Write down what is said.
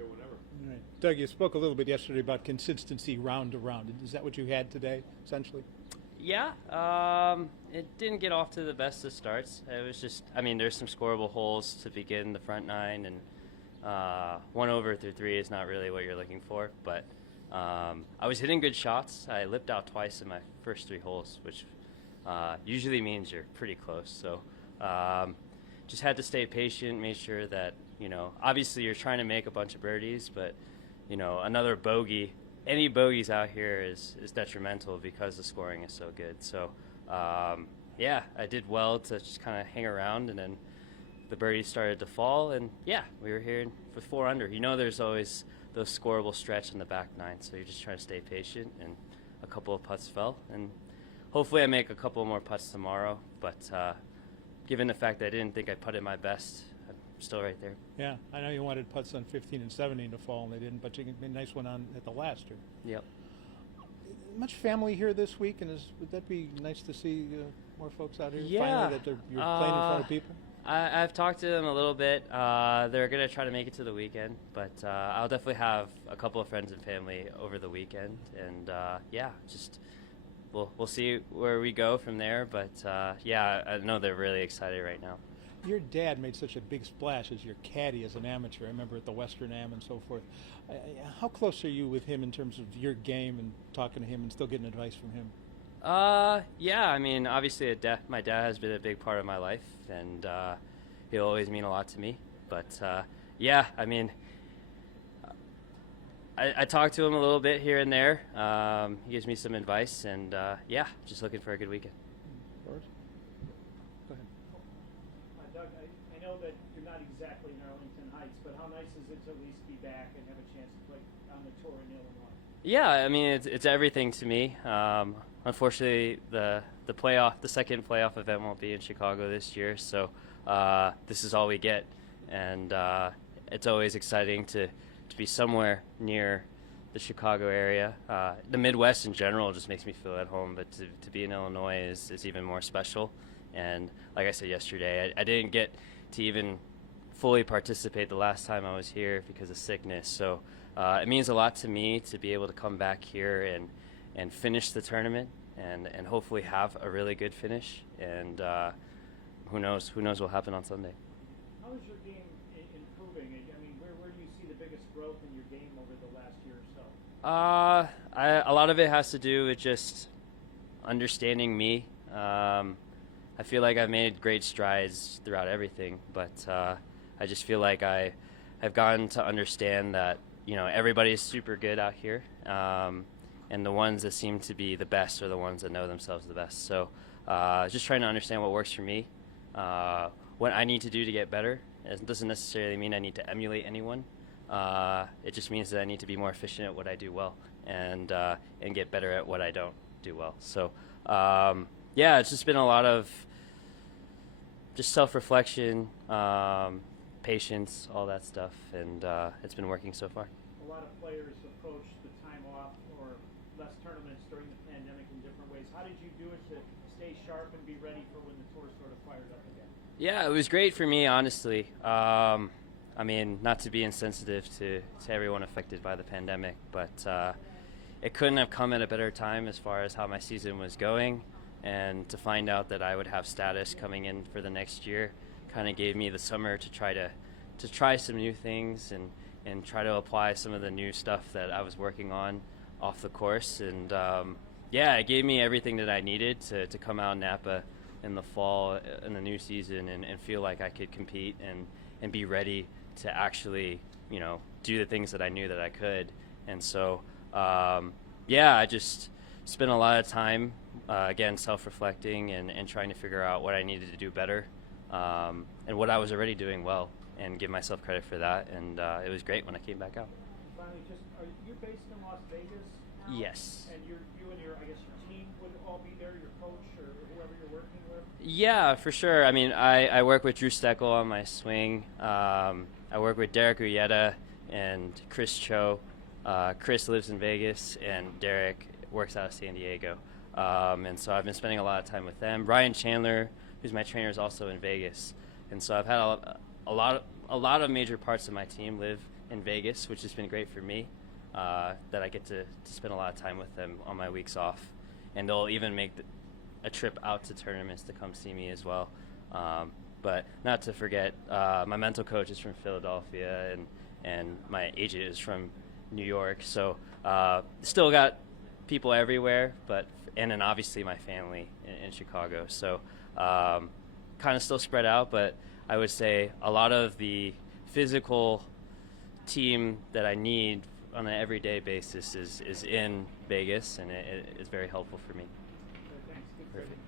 do whatever. Right. Doug, you spoke a little bit yesterday about consistency round to round. Is that what you had today, essentially? Yeah, it didn't get off to the best of starts. It was just, I mean, there's some scoreable holes to begin the front nine, and 1 over through 3 is not really what you're looking for. But I was hitting good shots. I lipped out twice in my first 3 holes, which usually means you're pretty close. So just had to stay patient, make sure that, obviously you're trying to make a bunch of birdies, but, another bogey. Any bogeys out here is detrimental because the scoring is so good. So, yeah, I did well to just kind of hang around, and then the birdies started to fall, and yeah, we were here for 4 under. There's always those scoreable stretch in the back nine, so you're just trying to stay patient, and a couple of putts fell, and hopefully I make a couple more putts tomorrow. But given the fact that I didn't think I putted my best, I'm still right there. Yeah, I know you wanted putts on 15 and 17 to fall, and they didn't, but you made a nice one on at the last year. Yep. Much family here this week, and would that be nice to see more folks out here? Yeah. Finally, that you're playing in front of people? I've talked to them a little bit. They're going to try to make it to the weekend, but I'll definitely have a couple of friends and family over the weekend. And, yeah, just we'll see where we go from there. But, yeah, I know they're really excited right now. Your dad made such a big splash as your caddy as an amateur. I remember at the Western Am and so forth. How close are you with him in terms of your game and talking to him and still getting advice from him? Yeah, I mean, obviously my dad has been a big part of my life, and he'll always mean a lot to me. But, yeah, I mean, I talk to him a little bit here and there. He gives me some advice, and, yeah, just looking for a good weekend. Boris? Go ahead. Doug, I know that you're not exactly in Arlington Heights, but how nice is it to at least be back and have a chance to play on the tour in Illinois? Yeah, I mean, it's everything to me. Unfortunately, the second playoff event won't be in Chicago this year, so this is all we get, and it's always exciting to be somewhere near the Chicago area. The Midwest in general just makes me feel at home, but to be in Illinois is even more special. And like I said yesterday, I didn't get to even fully participate the last time I was here because of sickness. So it means a lot to me to be able to come back here and finish the tournament and hopefully have a really good finish. And who knows what will happen on Sunday. How is your game improving? I mean, where do you see the biggest growth in your game over the last year or so? A lot of it has to do with just understanding me. I feel like I've made great strides throughout everything, but I just feel like I've gotten to understand that everybody's super good out here, and the ones that seem to be the best are the ones that know themselves the best. So just trying to understand what works for me, what I need to do to get better. It doesn't necessarily mean I need to emulate anyone. It just means that I need to be more efficient at what I do well and get better at what I don't do well. So yeah, it's just been a lot of just self-reflection, patience, all that stuff, and it's been working so far. A lot of players approach the time off or less tournaments during the pandemic in different ways. How did you do it to stay sharp and be ready for when the tour sort of fired up again? Yeah, it was great for me, honestly. I mean, not to be insensitive to everyone affected by the pandemic, but it couldn't have come at a better time as far as how my season was going. And to find out that I would have status coming in for the next year kind of gave me the summer to try some new things and try to apply some of the new stuff that I was working on off the course. And yeah, it gave me everything that I needed to come out in Napa in the fall in the new season and feel like I could compete and be ready to actually do the things that I knew that I could. And so yeah, I just spent a lot of time again self-reflecting and trying to figure out what I needed to do better and what I was already doing well and give myself credit for that. And it was great when I came back out. Finally, are you based in Las Vegas now? Yes. And you and your team would all be there, your coach or whoever you're working with? Yeah, for sure. I mean, I work with Drew Steckel on my swing. I work with Derek Uyeda and Chris Cho. Chris lives in Vegas and Derek works out of San Diego. And so I've been spending a lot of time with them. Ryan Chandler, who's my trainer, is also in Vegas. And so I've had a lot of major parts of my team live in Vegas, which has been great for me, that I get to spend a lot of time with them on my weeks off. And they'll even make a trip out to tournaments to come see me as well. But not to forget, my mental coach is from Philadelphia, and my agent is from New York. So still got people everywhere, and then obviously my family in Chicago. So kind of still spread out, but I would say a lot of the physical team that I need on an everyday basis is in Vegas, and it is very helpful for me. Thanks. Good. Perfect.